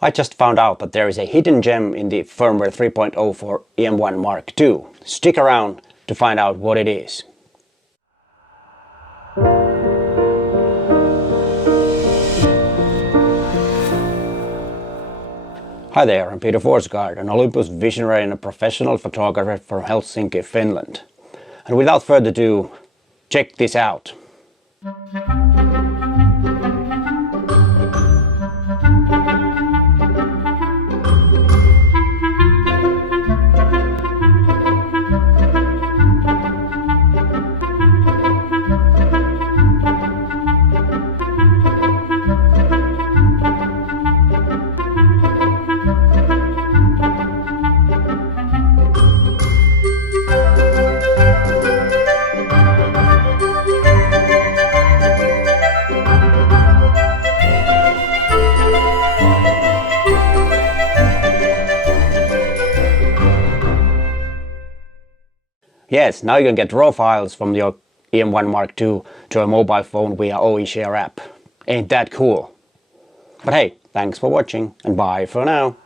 I just found out that there is a hidden gem in the Firmware 3.0 for E-M1 Mark II. Stick around to find out what it is. Hi there, I'm Peter Forsgaard, an Olympus visionary and a professional photographer from Helsinki, Finland. And without further ado, check this out. Yes, now you can get RAW files from your E-M1 Mark II to a mobile phone via OEShare app. Ain't that cool? But hey, thanks for watching and bye for now.